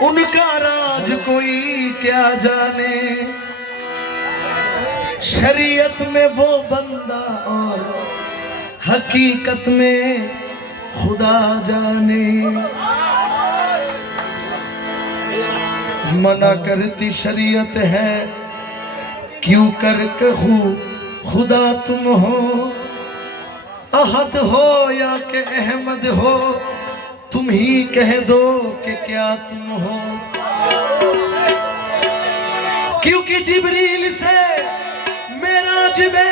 ان کا راج کوئی کیا جانے؟ شریعت میں وہ بندہ اور حقیقت میں خدا جانے۔ منع کرتی شریعت ہے، کیوں کر کہو خدا تم ہو؟ احد ہو یا کہ احمد ہو؟ تم ہی کہہ دو کہ کیا تم ہو۔ کیونکہ جبریل سے میرا جبے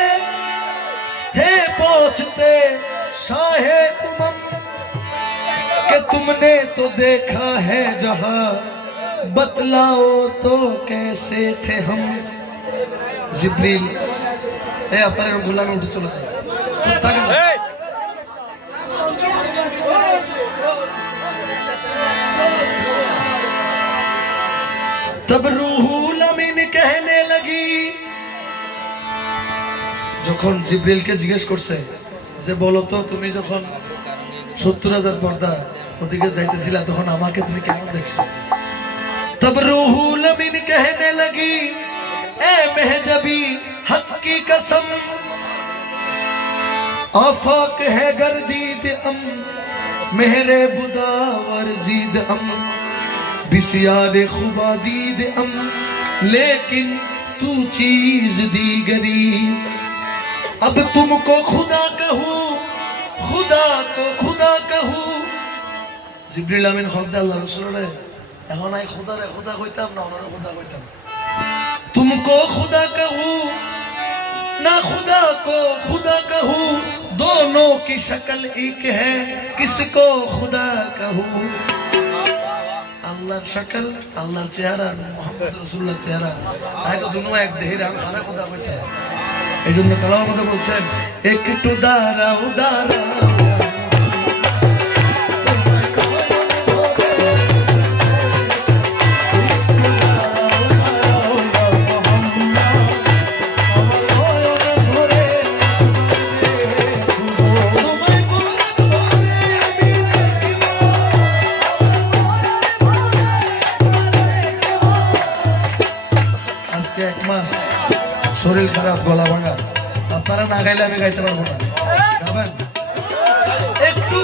تھے پوچھتے شاہ امم، کہ تم نے تو دیکھا ہے جہاں بتلاو تو کیسے تھے ہم۔ جبریل، اے اپنے بھولا میں اٹھ چلو۔ چلتا तब रूहुल अमीन कहने लगी যখন জিব্রিলকে জিজ্ঞেস করছে যে বলো তো তুমি যখন সত্তর হাজার পর্দা ওদিকে যাইতেছিলা তখন আমাকে তুমি কেমন দেখছো तब रूहुल अमीन कहने लगी ए महजबी हक की कसम आफाक है गर्दीद अम मेहरे बुदा वर्जीद अम بسیار خوبا دید ام، لیکن تو چیز دیگری۔ اب تم کو خدا کہو خدا کو خدا কহু اہونا ہی خدا رہے، خدا এখন تم نہ ہونا رہے، خدا ওনারে تم تم کو خدا کہو نہ خدا کو خدا کہو دونوں کی شکل ایک ہے، کس کو خدا کہو আল্লাহর শকল, আল্লাহর চেহারা, মোহাম্মদ রসুল্লাহ চেহারা। তাই তো দুনো এক, দেহের আমি আরে কথা কইতে। এই জন্য মধ্যে বলছেন, একটু দাঁড়াও দাঁড়াও। না গাইলে আমি গাইতে পারব না। একটু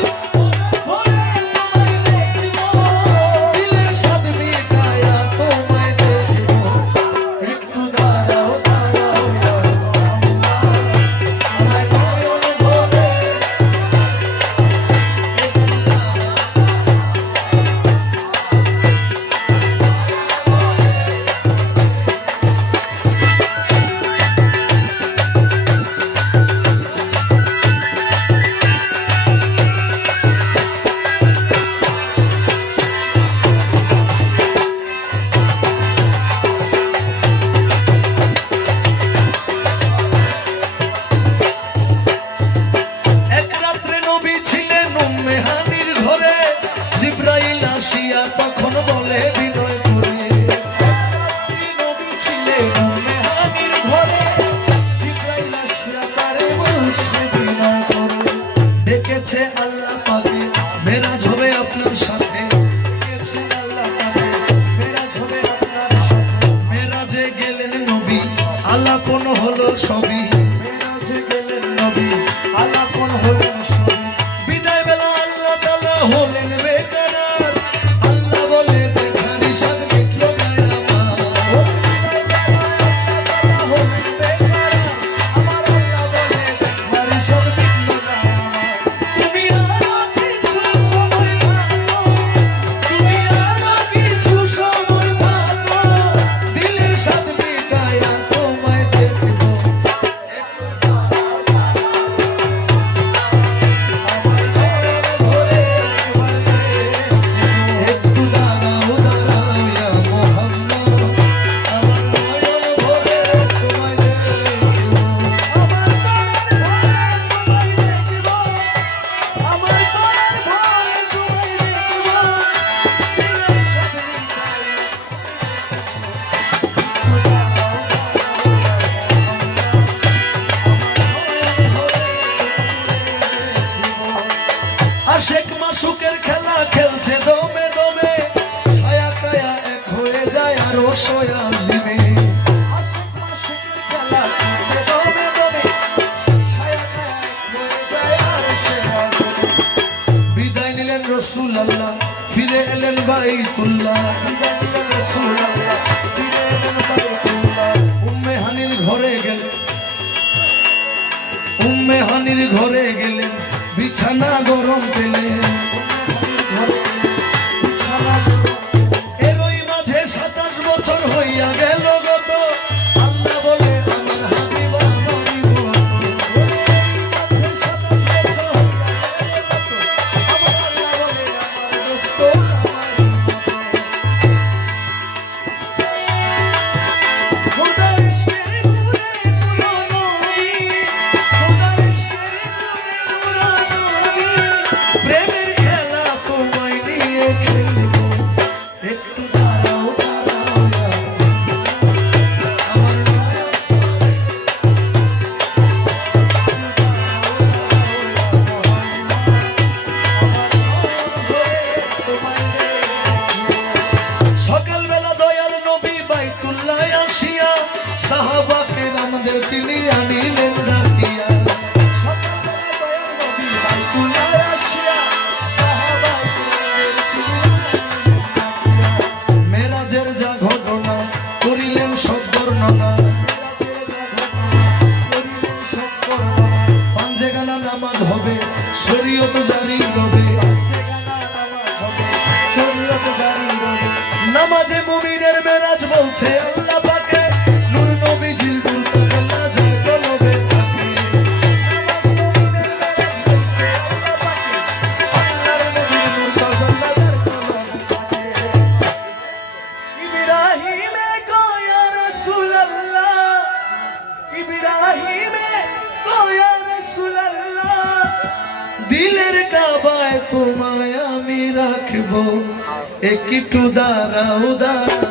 সবে সাহাবাকে রামদের তিনি আনিলেন ডাকিয়া মেরাজের যা ঘটনা করিলেন সব বর্ণনা পাঞ্জেগানা নামাজ হবে। শরীয়ত জারি হবে। নামাজে মুমিনের মেরাজ বলছে আল্লাহ। রসুল্লাহ ইব্রাহিমে দয়া রসুল্লাহ দিলের কাবায় তোমায় আমি রাখব। একটু দাঁড়াও দাঁড়া